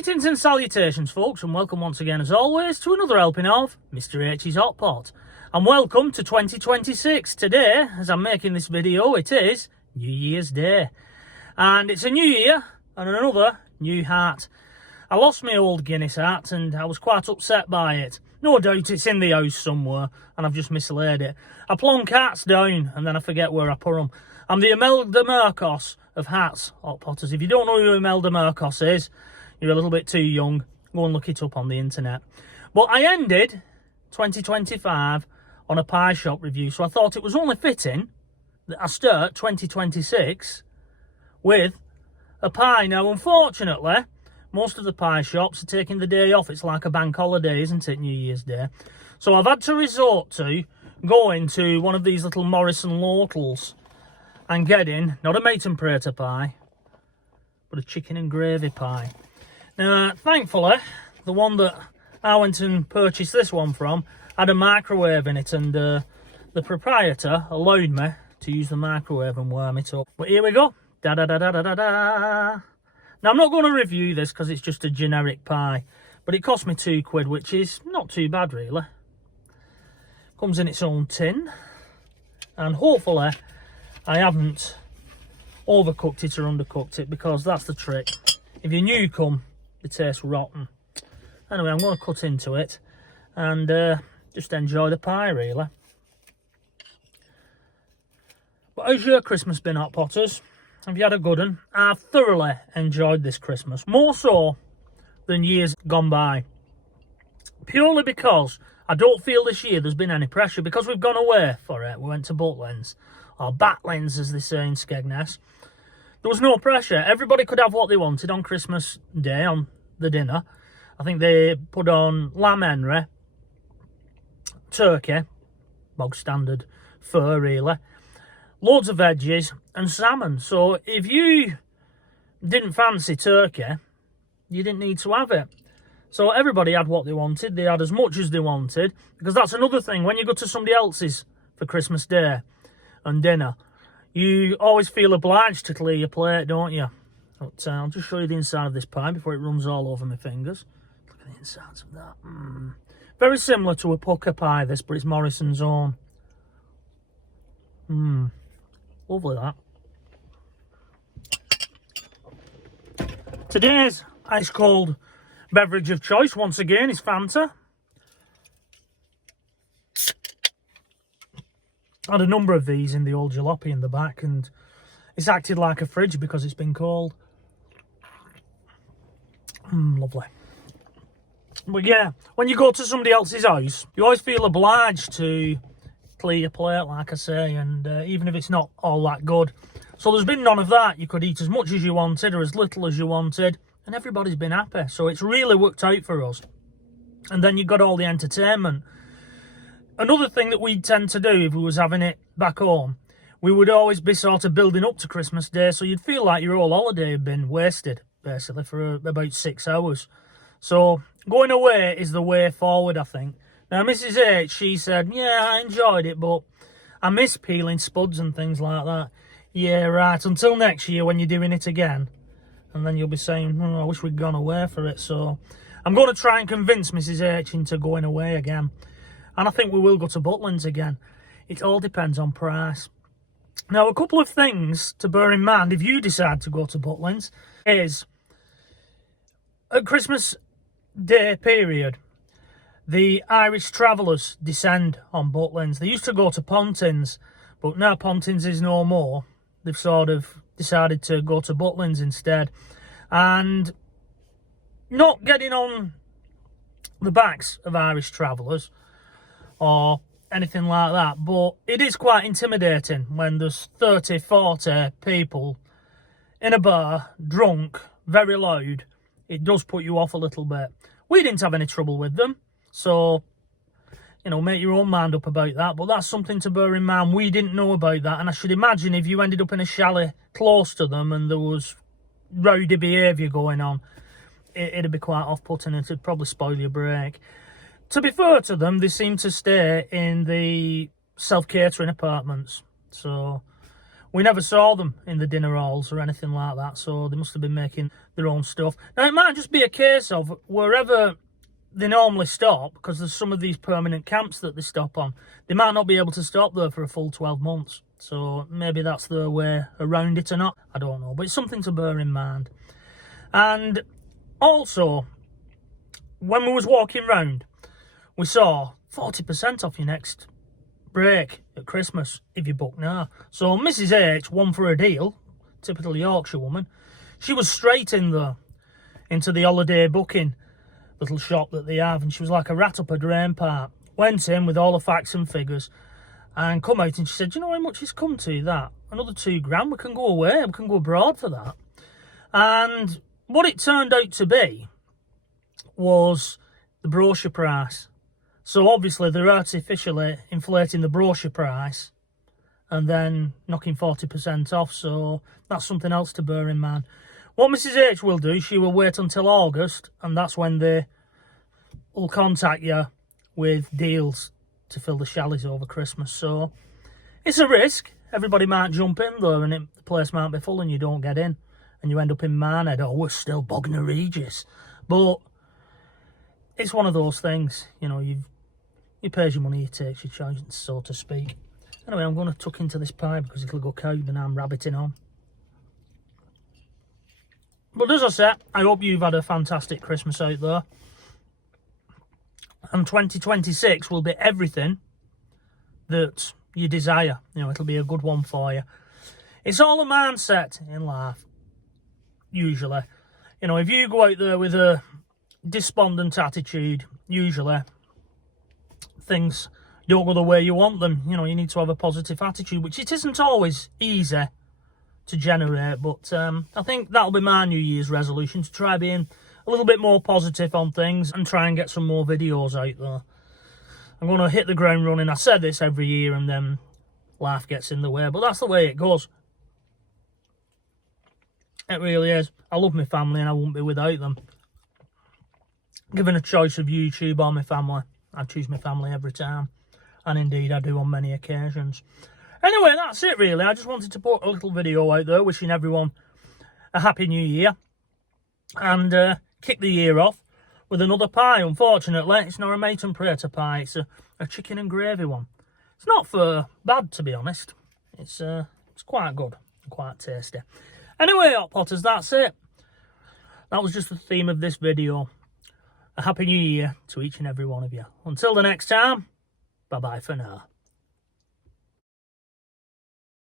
Greetings and salutations, folks, and welcome once again, as always, to another helping of Mr. H's Hot Pot. And welcome to 2026. Today, as I'm making this video, it is New Year's Day. And it's a new year and another new hat. I lost my old Guinness hat and I was quite upset by it. No doubt it's in the house somewhere and I've just mislaid it. I plonk hats down and then I forget where I put them. I'm the Imelda Marcos of hats, Hot Potters. If you don't know who Imelda Marcos is, you're a little bit too young. Go and look it up on the internet. But I ended 2025 on a pie shop review, so I thought it was only fitting that I start 2026 with a pie. Now, unfortunately, most of the pie shops are taking the day off. It's like a bank holiday, isn't it, New Year's Day? So I've had to resort to going to one of these little Morrison locals and getting, not a mate and prater pie, but a chicken and gravy pie. Now, thankfully, the one that I went and purchased this one from had a microwave in it, and the proprietor allowed me to use the microwave and warm it up. But here we go. Da-da-da-da-da-da-da. Now, I'm not going to review this because it's just a generic pie, but it cost me £2, which is not too bad, really. Comes in its own tin, and hopefully I haven't overcooked it or undercooked it, because that's the trick. If you new come, it tastes rotten. Anyway, I'm going to cut into it and just enjoy the pie, really. But how's your Christmas been, Hot Potters? Have you had a good one? I've thoroughly enjoyed this Christmas, more so than years gone by. Purely because I don't feel this year there's been any pressure, because we've gone away for it. We went to Butlin, or Butlin as they say in Skegness. There was no pressure. Everybody could have what they wanted on Christmas Day, on the dinner. I think they put on lamb Henry, turkey, bog standard fur really, loads of veggies and salmon. So if you didn't fancy turkey, you didn't need to have it. So everybody had what they wanted. They had as much as they wanted, because that's another thing. When you go to somebody else's for Christmas Day and dinner, you always feel obliged to clear your plate, don't you? But I'll just show you the inside of this pie before it runs all over my fingers. Look at the insides of that. Very similar to a pucker pie, this, but it's Morrison's own. Lovely, that. Today's ice-cold beverage of choice, once again, is Fanta. I had a number of these in the old jalopy in the back, and it's acted like a fridge because it's been cold. Lovely. But yeah, when you go to somebody else's house, you always feel obliged to clear your plate, like I say, and even if it's not all that good. So there's been none of that. You could eat as much as you wanted or as little as you wanted, and everybody's been happy. So it's really worked out for us. And then you've got all the entertainment. Another thing that we tend to do if we was having it back home, we would always be sort of building up to Christmas Day, so you'd feel like your whole holiday had been wasted, basically, for about 6 hours. So going away is the way forward, I think. Now, Mrs. H, she said, yeah, I enjoyed it, but I miss peeling spuds and things like that. Yeah, right, until next year when you're doing it again. And then you'll be saying, oh, I wish we'd gone away for it. So I'm going to try and convince Mrs. H into going away again. And I think we will go to Butlins again. It all depends on price. Now, a couple of things to bear in mind if you decide to go to Butlins is, at Christmas Day period, the Irish travellers descend on Butlins. They used to go to Pontins, but now Pontins is no more. They've sort of decided to go to Butlins instead. And not getting on the backs of Irish travellers or anything like that, but it is quite intimidating when there's 30, 40 people in a bar, drunk, very loud. It does put you off a little bit. We didn't have any trouble with them, so, you know, make your own mind up about that, but that's something to bear in mind. We didn't know about that, and I should imagine if you ended up in a chalet close to them and there was rowdy behaviour going on, it'd be quite off-putting and it'd probably spoil your break. To be fair to them, they seem to stay in the self-catering apartments. So we never saw them in the dinner halls or anything like that, so they must have been making their own stuff. Now, it might just be a case of wherever they normally stop, because there's some of these permanent camps that they stop on, they might not be able to stop there for a full 12 months. So maybe that's the way around it or not. I don't know, but it's something to bear in mind. And also, when we was walking round, we saw 40% off your next break at Christmas if you book now. So Mrs H won for a deal, typical Yorkshire woman. She was straight in there into the holiday booking little shop that they have, and she was like a rat up a drain pipe. Went in with all the facts and figures and come out, and she said, "Do you know how much it's come to that? Another £2,000, we can go away, we can go abroad for that." And what it turned out to be was the brochure price. So obviously they're artificially inflating the brochure price and then knocking 40% off. So that's something else to bear in mind. What Mrs H will do, she will wait until August, and that's when they will contact you with deals to fill the chalets over Christmas. So it's a risk. Everybody might jump in there, and the place might be full and you don't get in. And you end up in Marnhead, or we're still Bognor Regis. But it's one of those things, you know, you pay your money, you take your chance, so to speak. Anyway, I'm going to tuck into this pie because it'll go cold and I'm rabbiting on. But as I said, I hope you've had a fantastic Christmas out there. And 2026 will be everything that you desire. You know, it'll be a good one for you. It's all a mindset in life, usually. You know, if you go out there with a despondent attitude, usually things don't go the way you want them. You know, you need to have a positive attitude, which it isn't always easy to generate, but I think that'll be my New Year's resolution, to try being a little bit more positive on things and try and get some more videos out there. I'm going to hit the ground running. I said this every year and then life gets in the way, but that's the way it goes. It really is. I love my family and I wouldn't be without them. Given a choice of YouTube or my family, I choose my family every time. And indeed, I do on many occasions. Anyway, that's it really. I just wanted to put a little video out there wishing everyone a happy new year. And kick the year off with another pie. Unfortunately, it's not a mate and prater pie. It's a chicken and gravy one. It's not for bad, to be honest. It's quite good and quite tasty. Anyway, Hot Potters, that's it. That was just the theme of this video. A happy new year to each and every one of you. Until the next time, bye-bye for now.